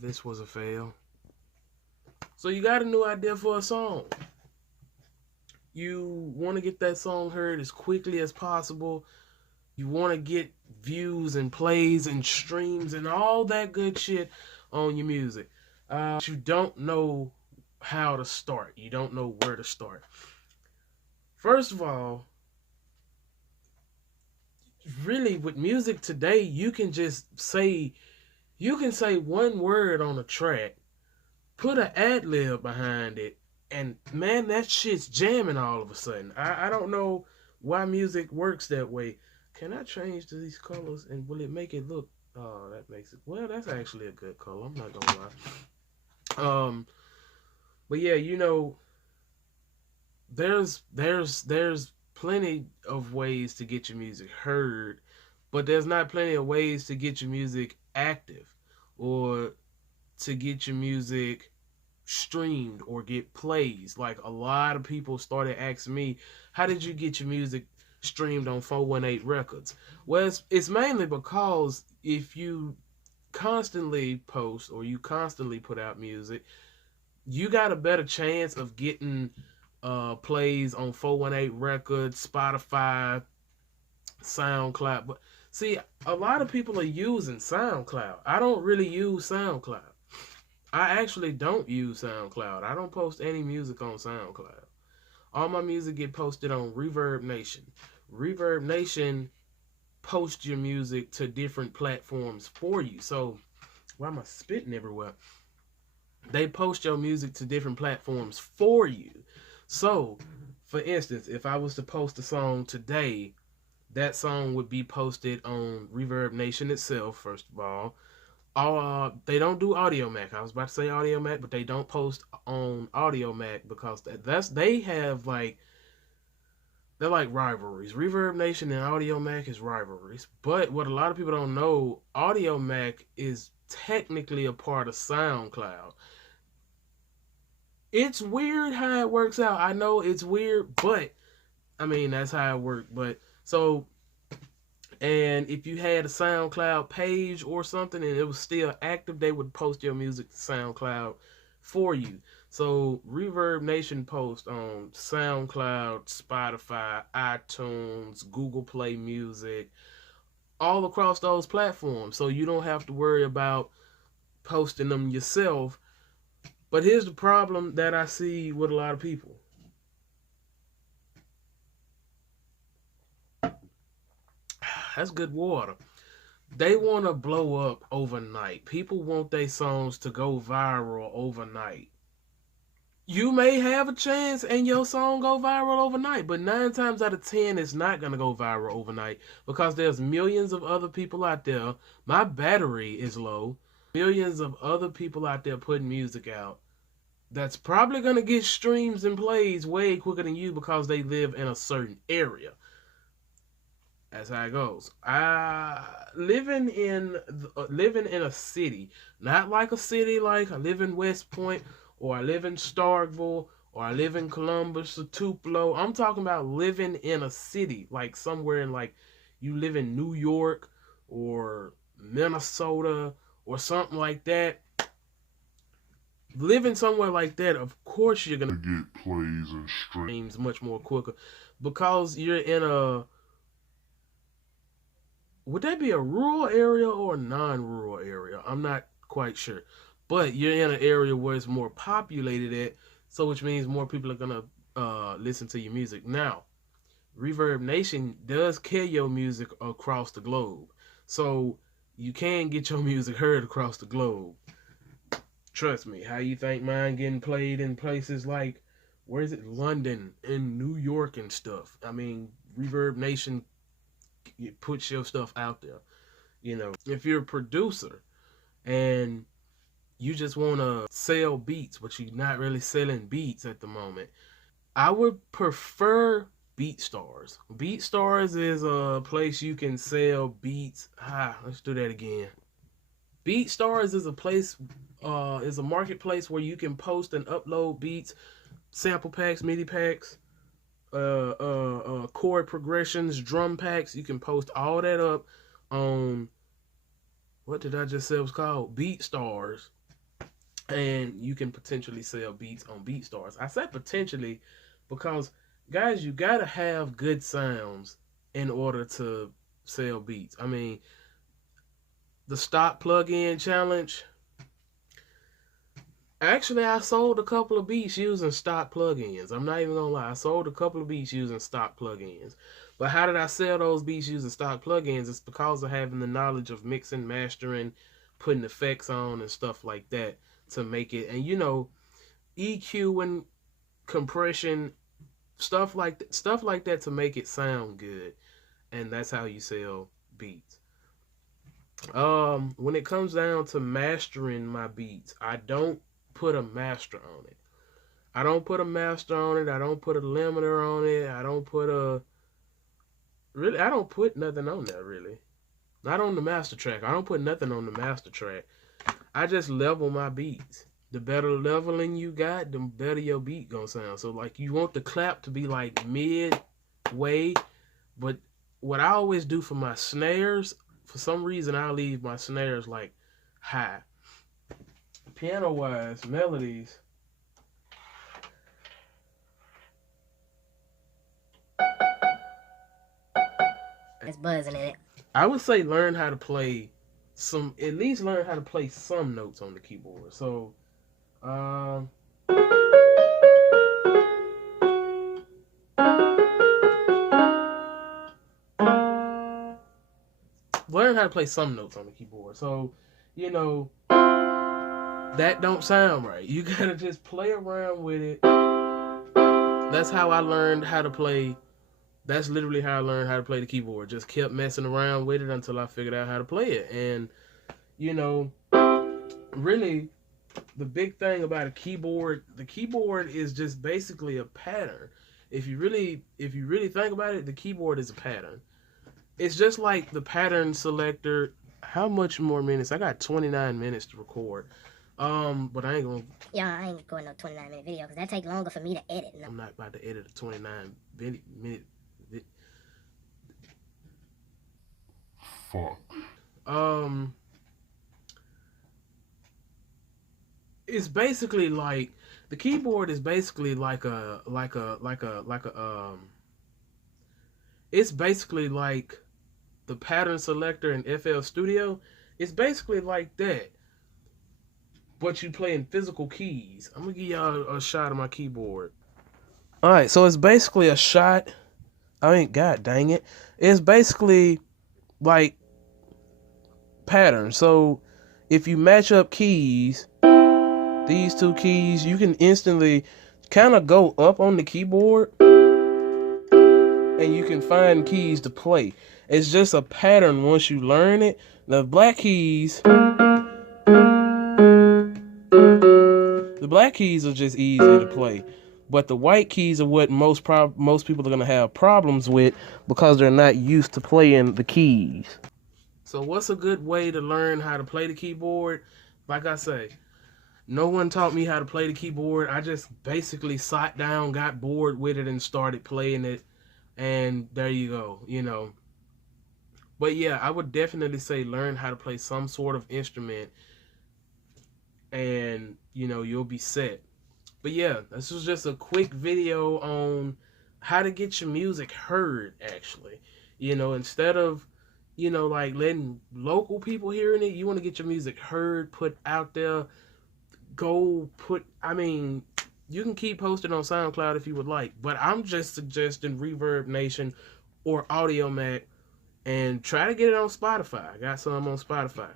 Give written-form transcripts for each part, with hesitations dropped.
This was a fail. So you got a new idea for a song. You want to get that song heard as quickly as possible. You want to get views and plays and streams and all that good shit on your music. You don't know how to start. You don't know where to start. First of all, really with music today, you can say one word on a track, put an ad lib behind it, and man, that shit's jamming all of a sudden. I don't know why music works that way. Can I change to these colors and will it make it look? Oh, that makes it. Well, that's actually a good color. I'm not gonna lie. But yeah, there's plenty of ways to get your music heard, but there's not plenty of ways to get your music active or to get your music streamed or get plays. Like a lot of people started asking me, how did you get your music streamed on 418 Records? Well, it's mainly because if you constantly post or you constantly put out music, you got a better chance of getting plays on 418 Records, Spotify, SoundCloud. But see, a lot of people are using SoundCloud. I don't really use SoundCloud. I actually don't use SoundCloud. I don't post any music on SoundCloud. All my music get posted on Reverb Nation. Reverb Nation posts your music to different platforms for you. So, why am I spitting everywhere? They post your music to different platforms for you. So, for instance, if I was to post a song today, that song would be posted on Reverb Nation itself, first of all. They don't do Audio Mac. I was about to say Audio Mac, but they don't post on Audio Mac because they have like they're like rivalries. Reverb Nation and Audio Mac is rivalries. But what a lot of people don't know, Audio Mac is technically a part of SoundCloud. It's weird how it works out. I know it's weird, but I mean that's how it worked. But so and if you had a SoundCloud page or something and it was still active, they would post your music to SoundCloud for you. So Reverb Nation posts on SoundCloud, Spotify, iTunes, Google Play Music, all across those platforms. So you don't have to worry about posting them yourself. But here's the problem that I see with a lot of people. That's good water. They want to blow up overnight. People want their songs to go viral overnight. You may have a chance and your song go viral overnight, but 9 times out of 10 it's not going to go viral overnight because there's millions of other people out there. My battery is low. Millions of other people out there putting music out that's probably going to get streams and plays way quicker than you because they live in a certain area. That's how it goes. Living in a city, not like a city like I live in West Point or I live in Starkville or I live in Columbus or Tupelo. I'm talking about living in a city, like somewhere in like you live in New York or Minnesota or something like that. Living somewhere like that, of course you're gonna get plays and streams much more quicker because you're in a would that be a rural area or a non-rural area? I'm not quite sure, but you're in an area where it's more populated at, so which means more people are gonna listen to your music. Now, Reverb Nation does carry your music across the globe, so you can get your music heard across the globe. Trust me. How you think mine getting played in places like where is it, London and New York and stuff? I mean, Reverb Nation puts your stuff out there. If you're a producer and you just want to sell beats, but you're not really selling beats at the moment, I would prefer BeatStars. BeatStars is a place you can sell beats. Let's do that again. BeatStars is a place, is a marketplace where you can post and upload beats, sample packs, MIDI packs, chord progressions, drum packs. You can post all that up on what did I just say it was called? BeatStars. and you can potentially sell beats on BeatStars. I said potentially because, guys, you gotta have good sounds in order to sell beats. I mean, the stock plug-in challenge. Actually, I sold a couple of beats using stock plugins. I'm not even gonna lie. I sold a couple of beats using stock plugins. But how did I sell those beats using stock plugins? It's because of having the knowledge of mixing, mastering, putting effects on, and stuff like that to make it. And EQ and compression, stuff like that to make it sound good. And that's how you sell beats. When it comes down to mastering my beats, I don't put a master on it. I don't put a master on it. I don't put a limiter on it. I don't put nothing on there really. Not on the master track. I don't put nothing on the master track. I just level my beats. The better leveling you got, the better your beat gonna sound. So like you want the clap to be like midway, but what I always do for my snares, for some reason I leave my snares like high. Piano wise, melodies. It's buzzing in it. I would say learn how to play at least learn how to play some notes on the keyboard. So, learn how to play some notes on the keyboard. So, that don't sound right. You gotta just play around with it. That's how I learned how to play. That's literally how I learned how to play the keyboard. Just kept messing around with it until I figured out how to play it. And, really, the big thing about the keyboard is just basically a pattern. If you really think about it, the keyboard is a pattern. It's just like the pattern selector. How much more minutes? I got 29 minutes to record. But I ain't gonna. Yeah, I ain't going no 29-minute video because that take longer for me to edit. No. I'm not about to edit a 29-minute. Fuck. It's basically like the keyboard is basically it's basically like the pattern selector in FL Studio. It's basically like that, but you play in physical keys. I'm gonna give y'all a shot of my keyboard. All right, so it's basically a shot. God dang it. It's basically like pattern. So if you match up keys, these two keys, you can instantly kind of go up on the keyboard and you can find keys to play. It's just a pattern once you learn it. The black keys are just easy to play. But the white keys are what most people are going to have problems with because they're not used to playing the keys. So what's a good way to learn how to play the keyboard? Like I say, no one taught me how to play the keyboard. I just basically sat down, got bored with it, and started playing it. And there you go, But yeah, I would definitely say learn how to play some sort of instrument and, you'll be set. But yeah, this was just a quick video on how to get your music heard, actually. Instead of, like letting local people hearing it, you want to get your music heard, put out there. You can keep posting on SoundCloud if you would like, but I'm just suggesting Reverb Nation or Audiomack and try to get it on Spotify. I got some on Spotify.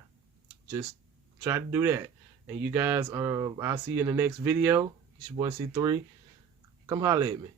Just try to do that. And you guys, I'll see you in the next video. It's your boy C3. Come holler at me.